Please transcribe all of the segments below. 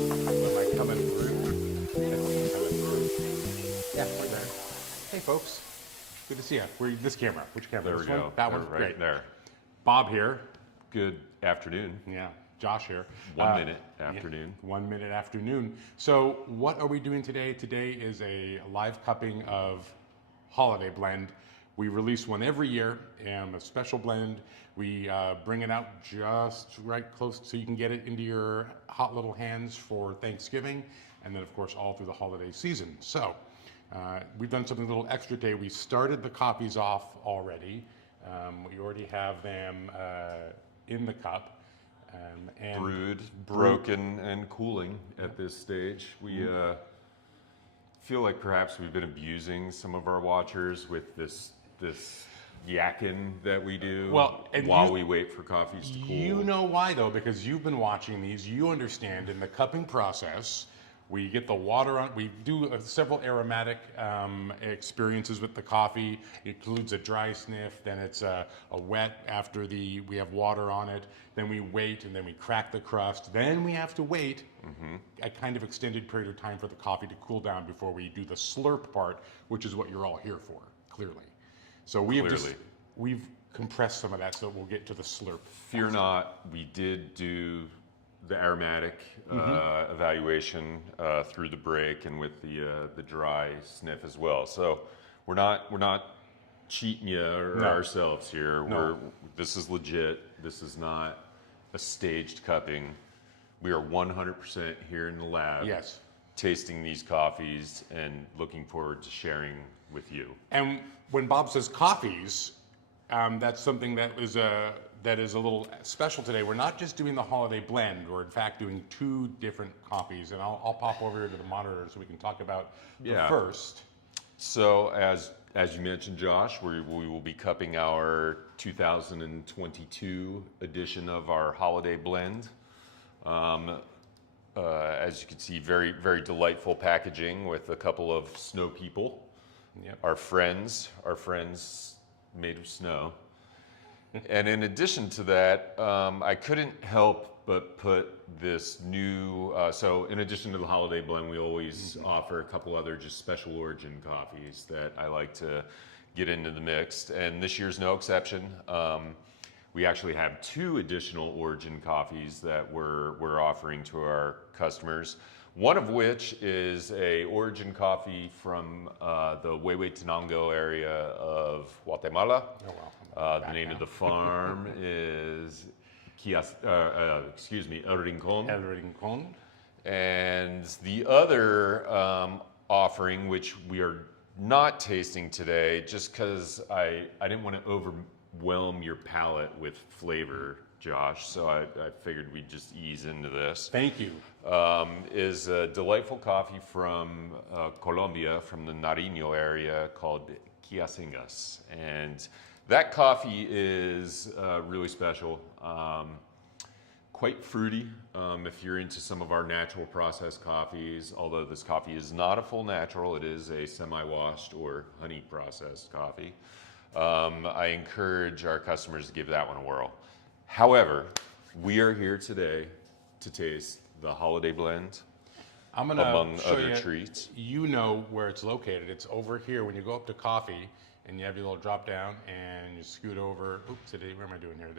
Am I coming through? I hope I'm coming through. Yeah, we're there. Hey, folks. Good to see you. We're this camera. Which camera? There we This one? go. That There, one? right Great. there. Bob here. Good afternoon. Yeah. Josh here. 1 minute Yeah, afternoon. 1 minute afternoon. So what are we doing today? Today is a live cupping of Holiday Blend. We release one every year, a special blend. We bring it out just right close so you can get it into your hot little hands for Thanksgiving, and then of course all through the holiday season. So we've done something a little extra today. We started the coffees off already. We already have them in the cup. And Brewed, broken, and cooling at this stage. We feel like perhaps we've been abusing some of our watchers with this yakking that we do while we wait for coffees to cool. You know why though, because you've been watching these, you understand in the cupping process, we get the water on, we do several aromatic experiences with the coffee. It includes a dry sniff, then it's a wet after we have water on it, then we wait and then we crack the crust. Then we have to wait a kind of extended period of time for the coffee to cool down before we do the slurp part, which is what you're all here for, clearly. So we've compressed some of that so we'll get to the slurp. Fear not, we did do the aromatic evaluation through the break and with the dry sniff as well. So we're not cheating you or ourselves here. No. This is legit. This is not a staged cupping. We are 100% here in the lab. Yes. Tasting these coffees and looking forward to sharing with you. And when Bob says coffees, that's something that is a little special today. We're not just doing the holiday blend. We're in fact doing 2 different coffees, and I'll pop over here to the monitor so we can talk about the first. So as you mentioned, Josh, we will be cupping our 2022 edition of our holiday blend. As you can see, very, very delightful packaging with a couple of snow people. Yep. Our friends made of snow. And in addition to that, I couldn't help but put this new, so in addition to the holiday blend, we always offer a couple other just special origin coffees that I like to get into the mix. And this year's no exception. We actually have 2 additional origin coffees that we're offering to our customers. One of which is a origin coffee from the Huehuetenango area of Guatemala. Oh, wow. The name of the farm is El Rincon. El Rincon. And the other offering, which we are not tasting today, just because I didn't want to overwhelm your palate with flavor, Josh, so I figured we'd just ease into this. Thank you. Is a delightful coffee from Colombia, from the Nariño area, called Quiasingas. And that coffee is really special. Quite fruity if you're into some of our natural processed coffees, although this coffee is not a full natural, it is a semi-washed or honey processed coffee. I encourage our customers to give that one a whirl. However, we are here today to taste the holiday blend, I'm gonna among show other you, treats. You know where it's located. It's over here when you go up to coffee and you have your little drop down and you scoot over, where am I doing here?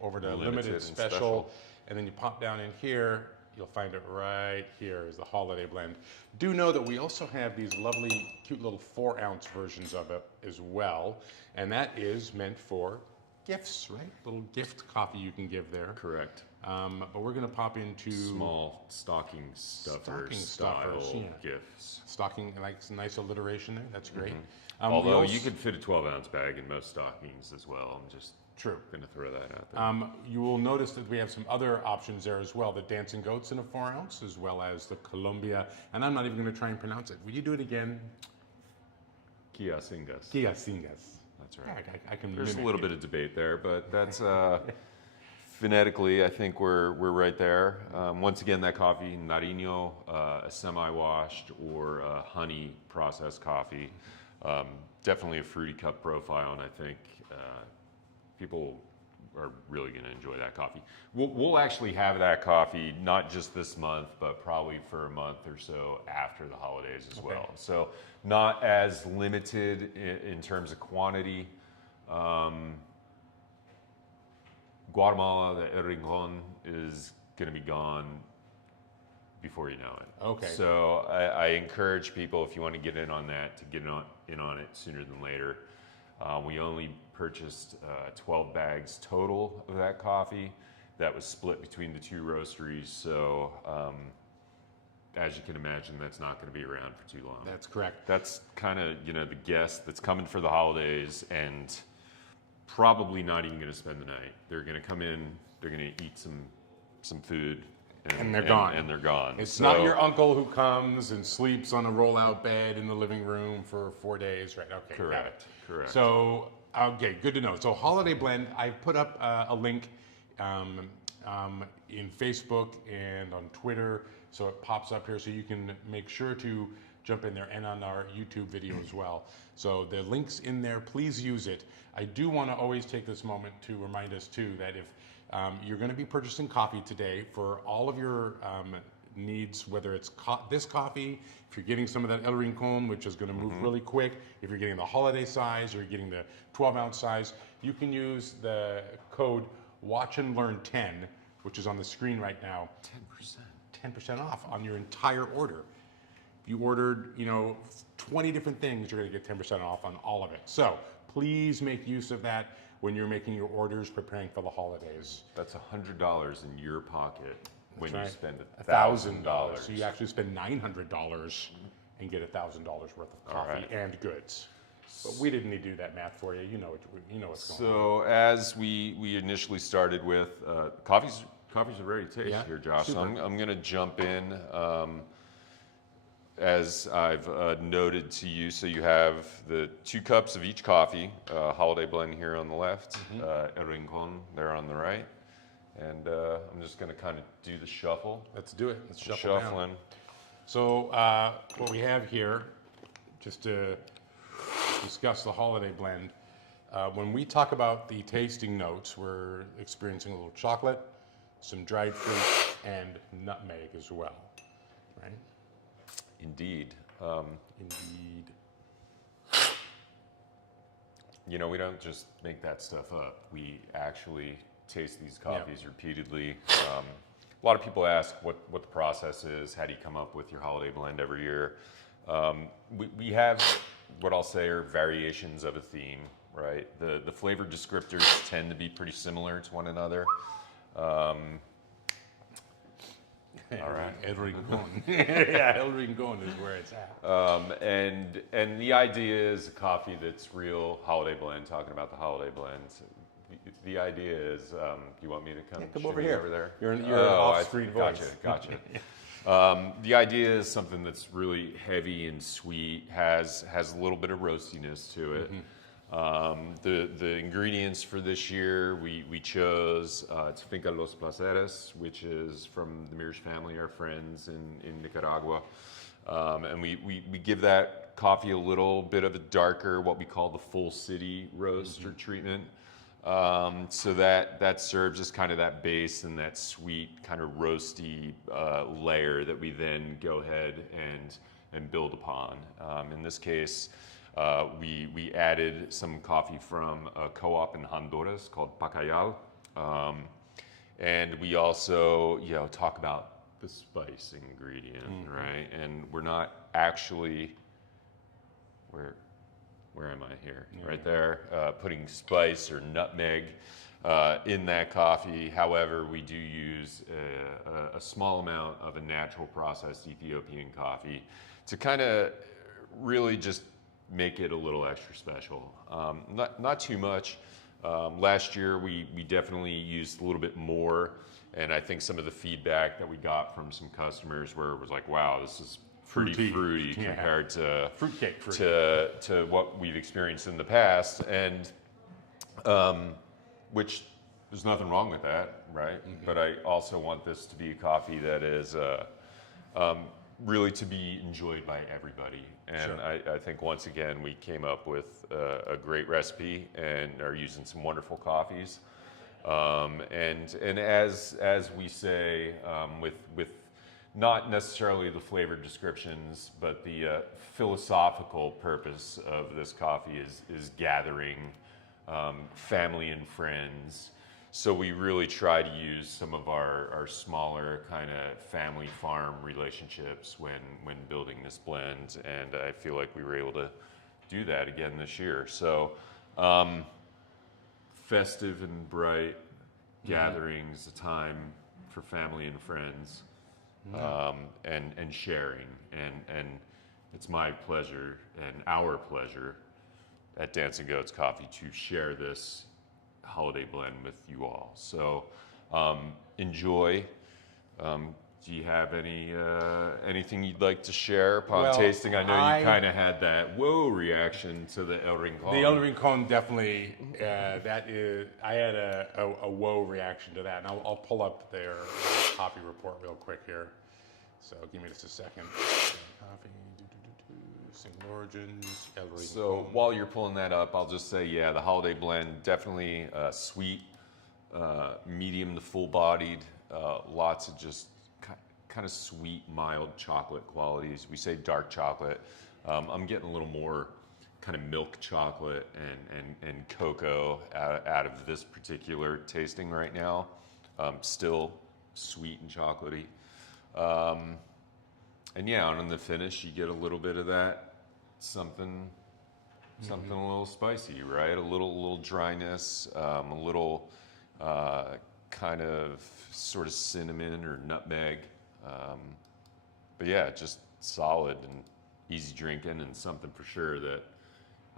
Over to limited and special, and then you pop down in here. You'll find it right here is the holiday blend. Do know that we also have these lovely, cute little 4-ounce versions of it as well, and that is meant for gifts, right? Little gift coffee you can give there. Correct. But we're gonna pop into Small stocking stuffer Stocking style stuffers, yeah. gifts. stocking, like some nice alliteration there. That's great. Although you could fit a 12-ounce bag in most stockings as well. I'm just True. going to throw that out there. You will notice that we have some other options there as well. The Dancing Goats in a 4-ounce, as well as the Colombia. And I'm not even going to try and pronounce it. Will you do it again? Quiacingas. Quiacingas. That's right. I can There's a mimic little you. bit of debate there, but that's phonetically, I think we're right there. Once again, that coffee, Nariño, a semi-washed or a honey processed coffee. Definitely a fruity cup profile, and I think people are really going to enjoy that coffee. We'll actually have that coffee not just this month, but probably for a month or so after the holidays as well. So not as limited in terms of quantity. Guatemala, the El Rincon is going to be gone before you know it. Okay. So I encourage people, if you want to get in on that, to get in on it sooner than later. We only purchased 12 bags total of that coffee. That was split between the two roasteries. So as you can imagine, that's not going to be around for too long. That's correct. That's kind of, the guest that's coming for the holidays and probably not even going to spend the night. They're going to come in, they're going to eat some food, And they're gone. And they're gone. It's not your uncle who comes and sleeps on a roll-out bed in the living room for 4 days, right? Okay, got it. Correct. So, okay, good to know. So, Holiday Blend, I've put up a link in Facebook and on Twitter, so it pops up here, so you can make sure to jump in there, and on our YouTube video as well. So the link's in there, please use it. I do want to always take this moment to remind us too that if you're going to be purchasing coffee today for all of your needs, whether it's this coffee, if you're getting some of that El Rincon, which is going to move really quick, if you're getting the holiday size or you're getting the 12-ounce size, you can use the code WatchAndLearn10, which is on the screen right now. 10% off on your entire order. If you ordered, 20 different things, you're going to get 10% off on all of it. So please make use of that when you're making your orders, preparing for the holidays. That's $100 in your pocket when you spend $1,000. So you actually spend $900 and get $1,000 worth of coffee and goods. But we didn't need to do that math for you. You know what's going on. So as we initially started with, coffee's ready to taste here, Josh. So I'm going to jump in. As I've noted to you, so you have the 2 cups of each coffee, Holiday Blend here on the left, El Rincon there on the right. And I'm just going to kind of do the shuffle. Let's do it. Let's shuffle Shuffling. down. So what we have here, just to discuss the Holiday Blend, when we talk about the tasting notes, we're experiencing a little chocolate, some dried fruit, and nutmeg as well, right? Indeed. Indeed. We don't just make that stuff up. We actually taste these coffees repeatedly. A lot of people ask what the process is. How do you come up with your Holiday Blend every year? We have what I'll say are variations of a theme, right? The flavor descriptors tend to be pretty similar to one another. All right. El Rincon. Yeah, El Rincon is where it's at. And the idea is a coffee that's real Holiday Blend, talking about the Holiday Blend. The idea is, do you want me to come over shimmy here. over there? You're an off-screen voice. Gotcha. The idea is something that's really heavy and sweet, has a little bit of roastiness to it. The ingredients for this year, we chose, it's Finca Los Placeres, which is from the Mears family, our friends in Nicaragua. And we give that coffee a little bit of a darker, what we call the full city roast or treatment. So that serves as kind of that base and that sweet kind of roasty layer that we then go ahead and build upon. In this case, we added some coffee from a co-op in Honduras called Pacayal. And we also, talk about the spice ingredient, right? And we're not actually, where am I here? Right there, putting spice or nutmeg in that coffee. However, we do use a small amount of a natural processed Ethiopian coffee to kind of really just make it a little extra special. Not too much. Last year, we definitely used a little bit more, and I think some of the feedback that we got from some customers where it was like, wow, this is Fruity. fruity Yeah. compared to Fruitcake fruity. to what we've experienced in the past, and which there's nothing wrong with that, right? But I also want this to be a coffee that is really to be enjoyed by everybody. And Sure. I think once again we came up with a great recipe and are using some wonderful coffees. And as we say, with not necessarily the flavor descriptions, but the philosophical purpose of this coffee is gathering family and friends. So we really try to use some of our smaller kind of family farm relationships when building this blend, and I feel like we were able to do that again this year. So festive and bright gatherings, a time for family and friends, and sharing, and it's my pleasure and our pleasure at Dancing Goats Coffee to share this holiday blend with you all. So enjoy. Do you have anything you'd like to share upon Well, tasting? I know you kind of had that whoa reaction to the El Rincon. The El Rincon definitely, that is, I had a whoa reaction to that. And I'll pull up their coffee report real quick here. So give me just a second. Coffee, single origins, El Rincon. So while you're pulling that up, I'll just say, yeah, the holiday blend, definitely sweet, medium to full-bodied, lots of just kind of sweet, mild chocolate qualities. We say dark chocolate. I'm getting a little more kind of milk chocolate and cocoa out of this particular tasting right now. Still sweet and chocolatey. And yeah, on the finish, you get a little bit of that something a little spicy, right? A little dryness, a little kind of sort of cinnamon or nutmeg. But yeah, just solid and easy drinking, and something for sure that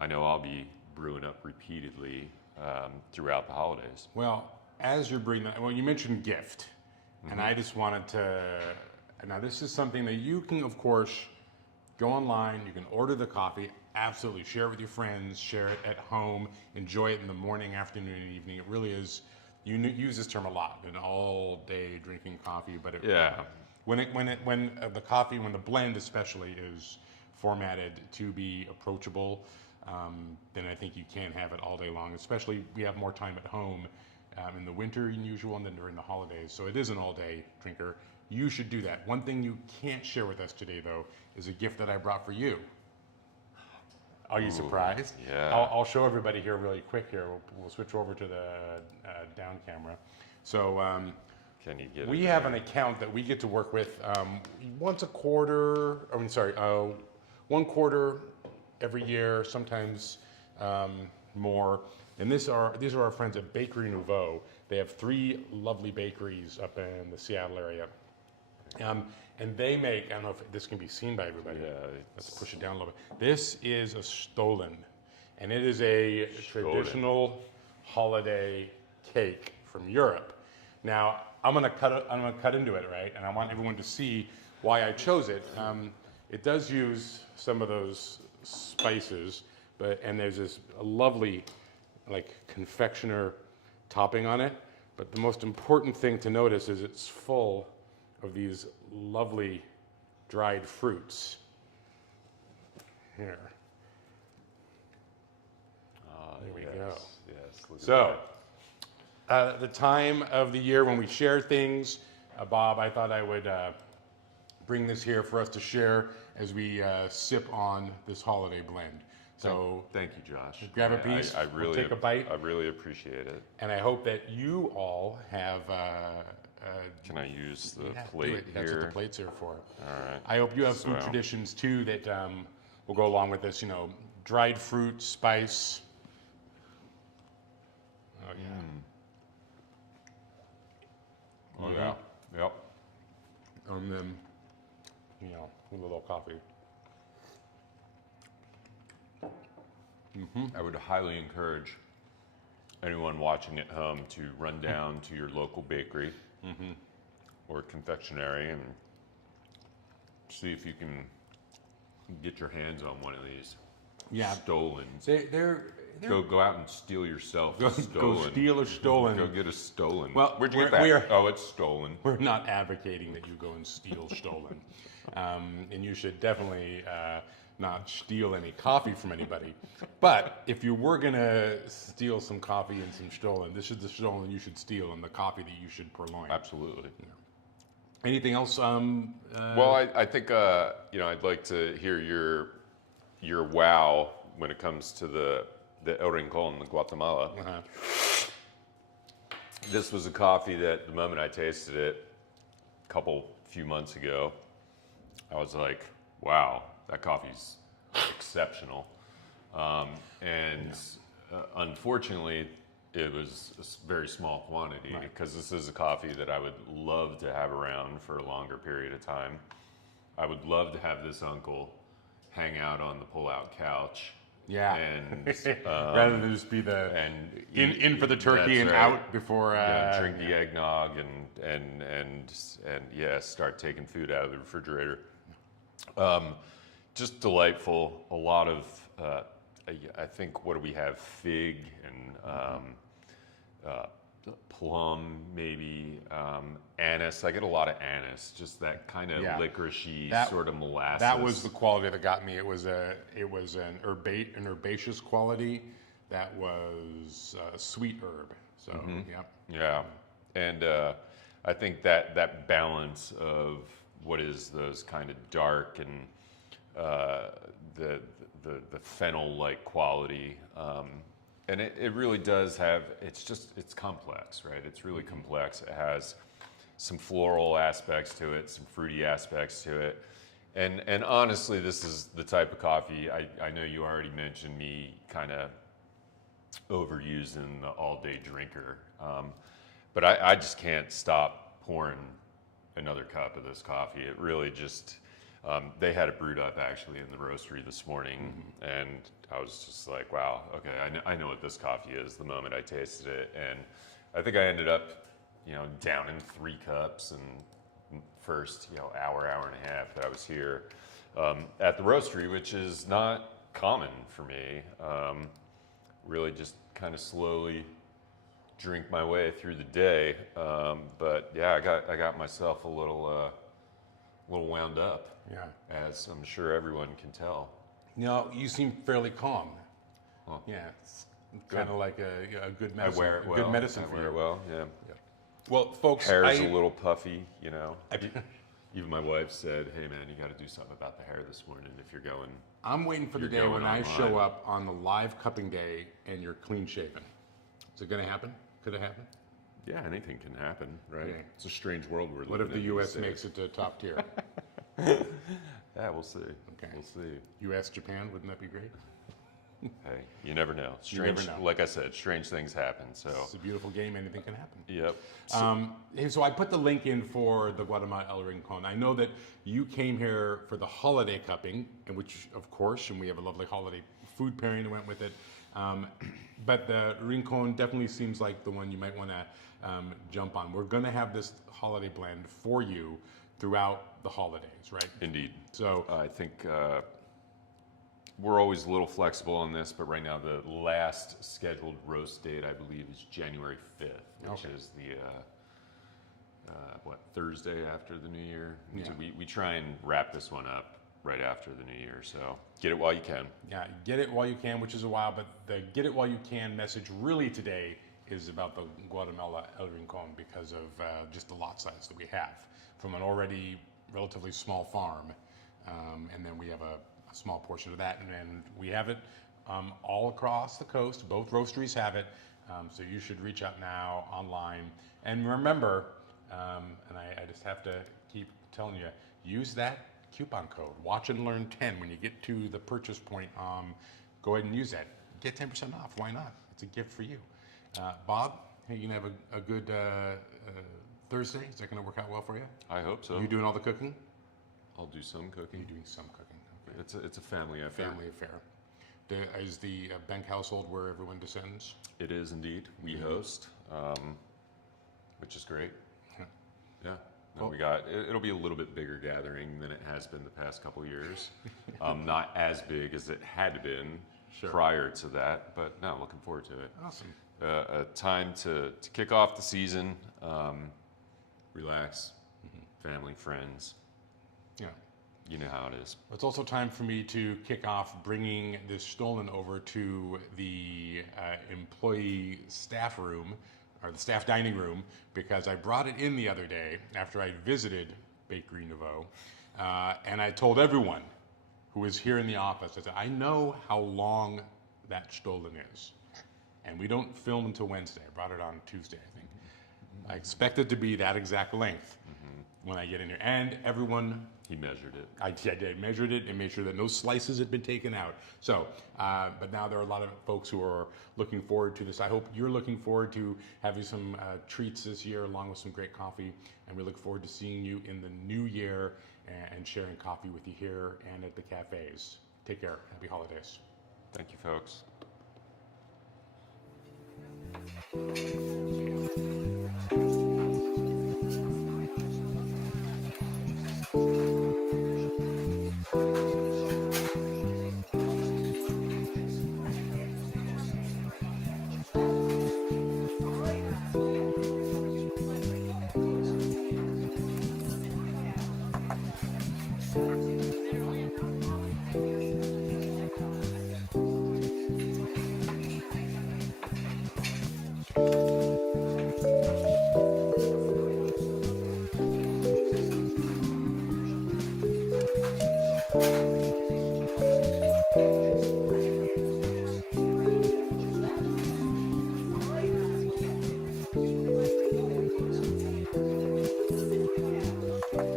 I know I'll be brewing up repeatedly throughout the holidays. Well, as you're bringing that, well, you mentioned gift, and I just wanted to. Now, this is something that you can, of course, go online. You can order the coffee. Absolutely, share it with your friends. Share it at home. Enjoy it in the morning, afternoon, and evening. It really is. You use this term a lot, an all-day drinking coffee. But when the coffee, when the blend especially is formatted to be approachable, then I think you can have it all day long. Especially we have more time at home in the winter than usual, and then during the holidays. So it is an all-day drinker. You should do that. One thing you can't share with us today, though, is a gift that I brought for you. Are you surprised? Yeah. I'll show everybody here really quick here. We'll switch over to the down camera. So Can you get we it have there? an account that we get to work with once a quarter. I mean, sorry, 1 quarter every year, sometimes more. And these are our friends at Bakery Nouveau. They have 3 lovely bakeries up in the Seattle area. And they make, I don't know if this can be seen by everybody. Yeah, Let's push it down a little bit. This is a Stollen, and it is a traditional holiday cake from Europe. Now, I'm gonna cut into it, right? And I want everyone to see why I chose it. It does use some of those spices, and there's this lovely, like, confectioner topping on it. But the most important thing to notice is it's full of these lovely dried fruits. Here. There we go. Yes. Look So, at the time of the year when we share things, Bob, I thought I would bring this here for us to share as we sip on this holiday blend. So, thank you, Josh. grab a piece, I we'll really take a bite. I really appreciate it. and I hope that you all have. Can I use the Yeah, do plate it. That's what here? the plate's here for. All right. I hope you have food So- traditions too that will go along with this. You know, dried fruit, spice. Oh yeah. Oh yeah. Yep. And then, you know, with a little coffee. I would highly encourage anyone watching at home to run down to your local bakery or confectionery and see if you can get your hands on one of these Yeah. stolen. They're Go out and steal yourself. go stolen. steal a stolen. Go get a stolen. Well, where'd you get we that? are- Oh, it's stolen. We're not advocating that you go and steal stolen, and you should definitely not steal any coffee from anybody. But if you were gonna steal some coffee and some stolen, this is the stolen you should steal, and the coffee that you should purloin. Absolutely. Anything else? Well, I think I'd like to hear your wow when it comes to the El Rincon, Guatemala. Uh-huh. This was a coffee that the moment I tasted it a few months ago, I was like, wow, that coffee's exceptional. Unfortunately, it was a very small quantity because this is a coffee that I would love to have around for a longer period of time. I would love to have this uncle hang out on the pull-out couch. Yeah. And Rather than just be the and in for the turkey that's and right. out before drink the eggnog and yeah, start taking food out of the refrigerator. Just delightful. A lot of I think, what do we have? Fig and plum, maybe anise. I get a lot of anise. Just that kind of licoricey sort of molasses. That was the quality that got me. It was an herbaceous quality that was sweet herb. So Yeah, and I think that balance of what is those kind of dark and the fennel-like quality, and it really does have. It's complex, right? It's really complex. It has some floral aspects to it, some fruity aspects to it, and honestly, this is the type of coffee. I know you already mentioned me kind of overusing the all-day drinker, but I just can't stop pouring another cup of this coffee. It really just, they had it brewed up actually in the roastery this morning, and I was just like, wow, okay, I know what this coffee is the moment I tasted it, and I think I ended up, down in 3 cups and first, hour and a half that I was here at the roastery, which is not common for me. Really just kind of slowly drink my way through the day, but yeah, I got myself a little wound up. yeah. As I'm sure everyone can tell. You seem fairly calm. Huh. Yeah, it's kind of like a good I medicine. wear it a well. good medicine I for wear you. it well, yeah. Well, folks, Hair's a little puffy, Even my wife said, "Hey, man, you got to do something about the hair this morning if you're going." I'm waiting for the You're day when going I online. show up on the live cupping day and you're clean shaven. Is it going to happen? Could it happen? Yeah, anything can happen, right? Okay. It's a strange world we're living in. What if the these U.S. days. makes it to top tier? Yeah, we'll see. Okay. We'll see. U.S. Japan, wouldn't that be great? Hey, you never know. You never Strange, know. like I said, strange things happen. So, It's a beautiful game. Anything can happen. yep. So I put the link in for the Guatemala El Rincon. I know that you came here for the holiday cupping, and which, of course, and we have a lovely holiday food pairing that went with it. But the Rincon definitely seems like the one you might want to jump on. We're going to have this holiday blend for you throughout the holidays, right? Indeed. So I think we're always a little flexible on this, but right now the last scheduled roast date, I believe, is January 5th, which is the Thursday after the New Year. Yeah. So we try and wrap this one up right after the New Year. So get it while you can. yeah, get it while you can, which is a while, but the get it while you can message really today is about the Guatemala El Rincon because of just the lot size that we have from an already relatively small farm. And then we have a small portion of that, and we have it all across the coast. Both roasteries have it, so you should reach out now online. And remember, and I just have to keep telling you, use that coupon code, Watch and Learn 10, when you get to the purchase point. Go ahead and use that. Get 10% off. Why not? It's a gift for you. Bob, hey, you gonna have a good Thursday? Is that gonna work out well for you? I hope so. You doing all the cooking? I'll do some cooking. You're doing some cooking. Okay. It's a family affair. Family affair. Is the Bank household where everyone descends? It is indeed. We host, which is great. Yeah. Yeah. No, it'll be a little bit bigger gathering than it has been the past couple years. Not as big as it had been prior to that, but no, I'm looking forward to it. Awesome. A time to kick off the season, relax, family, friends. Yeah. You know how it is. It's also time for me to kick off bringing this Stollen over to the employee staff room, or the staff dining room, because I brought it in the other day after I visited Bakery Nouveau, and I told everyone who was here in the office, I said, I know how long that Stollen is, and we don't film until Wednesday. I brought it on Tuesday, I think. I expect it to be that exact length when I get in here, and everyone. He measured it. I did, measured it and made sure that no slices had been taken out. So, but now there are a lot of folks who are looking forward to this. I hope you're looking forward to having some treats this year along with some great coffee. And we look forward to seeing you in the new year and sharing coffee with you here and at the cafes. Take care. Happy holidays. Thank you, folks.